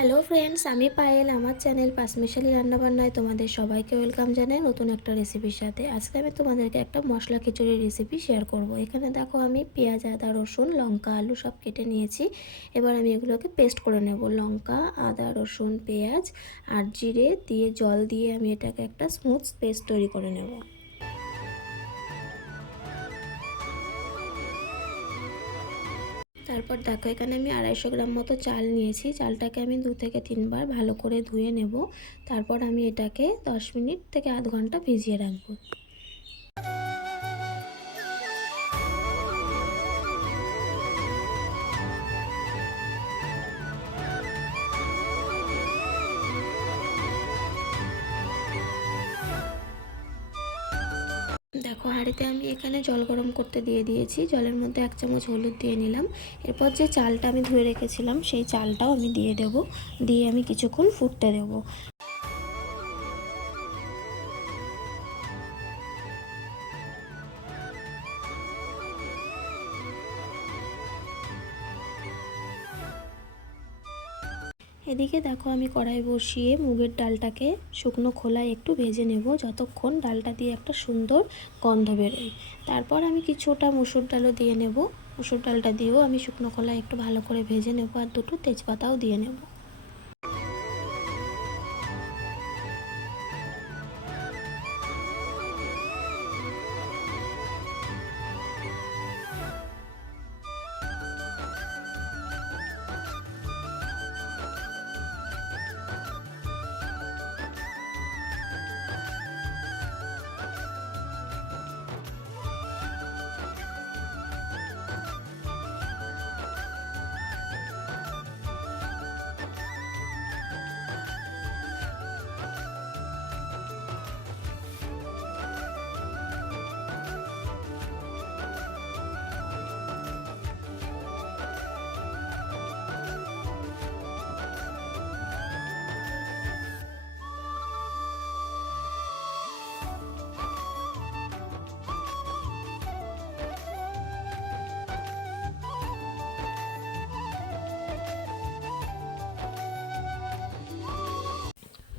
Hello friends, আমি পায়েল। আমার channel পাঁচমিশালি রান্নাবান্নায় তোমাদের সবাইকে ওয়েলকাম জানাই নতুন একটা রেসিপির সাথে। আজকে আমি তোমাদেরকে একটা মশলা খিচুড়ির রেসিপি শেয়ার করব। এখানে দেখো আমি পেঁয়াজ, আদা, রসুন, লঙ্কা, আলু সব কেটে নিয়েছি। এবার আমি এগুলোকে পেস্ট করে নেব। লঙ্কা, আদা, রসুন, পেঁয়াজ আর জিরে দিয়ে জল দিয়ে আমি এটাকে একটা স্মুথ পেস্ট তৈরি করে নেব। তারপর দেখো এখানে আমি 250 গ্রাম মতো চাল নিয়েছি। চালটাকে আমি 2 থেকে 3 বার ভালো করে ধুয়ে নেব। তারপর আমি এটাকে 10 মিনিট থেকে আধ ঘন্টা ভিজিয়ে রাখবো। দেখো হাঁড়িতে আমি এখানে জল গরম করতে দিয়ে দিয়েছি। জলের মধ্যে 1 চামচ হলুদ দিয়ে নিলাম। এরপর যে চালটা আমি ধুয়ে রেখেছিলাম সেই চালটাও আমি দিয়ে দেব। দিয়ে আমি কিছুক্ষণ ফুটতে দেব। এদিকে দেখো আমি কড়াই বসিয়ে মুগের ডালটাকে শুকনো খোলায় একটু ভেজে নেব, যতক্ষণ ডালটা দিয়ে একটা সুন্দর গন্ধ বেরোয়। তারপর আমি কিছুটা মুসুর ডালও দিয়ে নেব। মুসুর ডালটা দিয়েও আমি শুকনো খোলায় একটু ভালো করে ভেজে নেব আর দুটো তেজপাতাও দিয়ে নেব।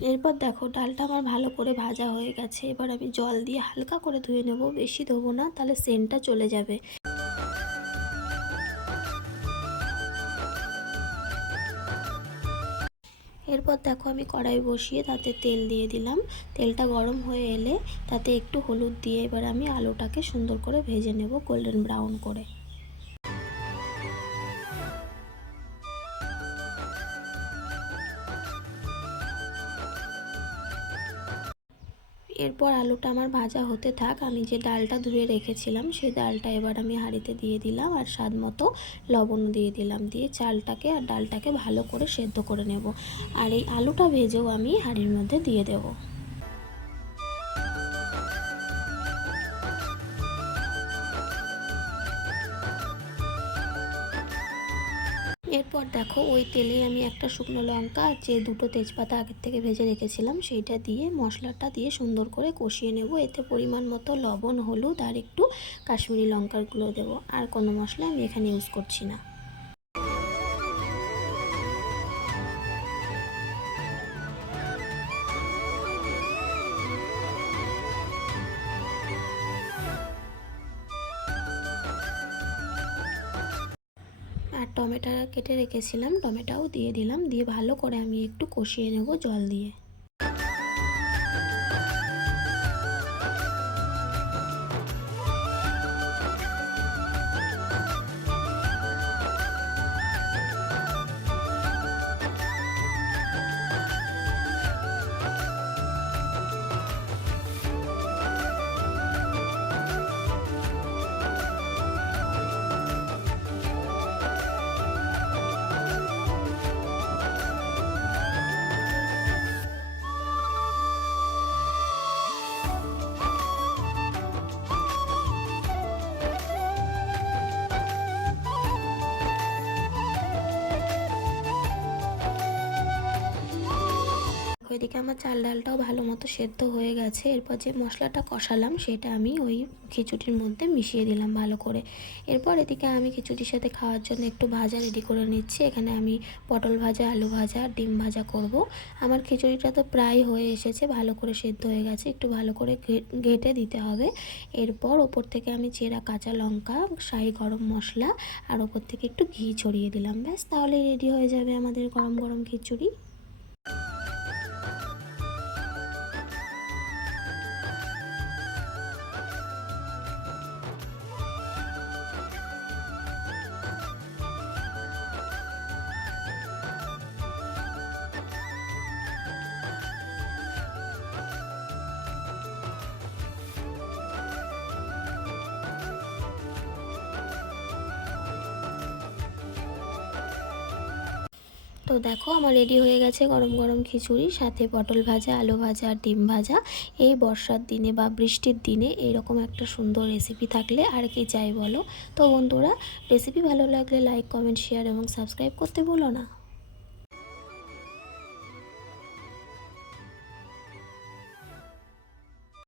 এরপর দেখো ডালটা আমার ভালো করে ভাজা হয়ে গেছে। এবার আমি জল দিয়ে হালকা করে ধুয়ে নেব, বেশি ধোবো না, তাহলে সেন্টটা চলে যাবে। এরপর দেখো আমি কড়াই বসিয়ে তাতে তেল দিয়ে দিলাম। তেলটা গরম হয়ে এলে তাতে একটু হলুদ দিয়ে এবার আমি আলুটাকে সুন্দর করে ভেজে নেব গোল্ডেন ব্রাউন করে। এরপর আলুটা আমার ভাজা হতে থাক। আমি যে ডালটা ধুয়ে রেখেছিলাম সেই ডালটা এবার আমি হাঁড়িতে দিয়ে দিলাম আর স্বাদ মতো লবণ দিয়ে দিলাম। দিয়ে চালটাকে আর ডালটাকে ভালো করে সেদ্ধ করে নেব। আর এই আলুটা ভেজেও আমি হাঁড়ির মধ্যে দিয়ে দেব। এরপর দেখো ওই তেলে আমি একটা শুকনো লঙ্কা আর যে দুটো তেজপাতা আগের থেকে ভেজে রেখেছিলাম সেইটা দিয়ে মশলাটা দিয়ে সুন্দর করে কষিয়ে নেব। এতে পরিমাণ মতো লবণ, হলুদ আর একটু কাশ্মীরি লঙ্কার গুঁড়ো দেবো। আর কোনো মশলা আমি এখানে ইউজ করছি না। আর টমেটো কেটে রেখেছিলাম, টমেটোও দিয়ে দিলাম। দিয়ে ভালো করে আমি একটু কষিয়ে নেব জল দিয়ে। দেখো এদিকে আমার চাল ডালটাও ভালো মতো সেদ্ধ হয়ে গেছে। এরপর যে মশলাটা কষালাম সেটা আমি ওই খিচুড়ির মধ্যে মিশিয়ে দিলাম ভালো করে। এরপর এদিকে আমি খিচুড়ির সাথে খাওয়ার জন্য একটু ভাজা রেডি করে নিচ্ছি। এখানে আমি পটল ভাজা, আলু ভাজা, ডিম ভাজা করব। আমার খিচুড়িটা তো প্রায় হয়ে এসেছে, ভালো করে সেদ্ধ হয়ে গেছে, একটু ভালো করে ঘেটে দিতে হবে। এরপর ওপর থেকে আমি চেরা কাঁচা লঙ্কা, শাহি গরম মশলা আর ওপর থেকে একটু ঘি ছড়িয়ে দিলাম। ব্যাস, তাহলে রেডি হয়ে যাবে আমাদের গরম গরম খিচুড়ি। তো দেখো আমার রেডি হয়ে গেছে গরম গরম খিচুড়ি, সাথে পটল ভাজা, আলু ভাজা আর ডিম ভাজা। এই বর্ষার দিনে বা বৃষ্টির দিনে এরকম একটা সুন্দর রেসিপি থাকলে আর কি চাই বলো। তো বন্ধুরা, রেসিপি ভালো লাগলে লাইক, কমেন্ট, শেয়ার এবং সাবস্ক্রাইব করতে ভুলো না।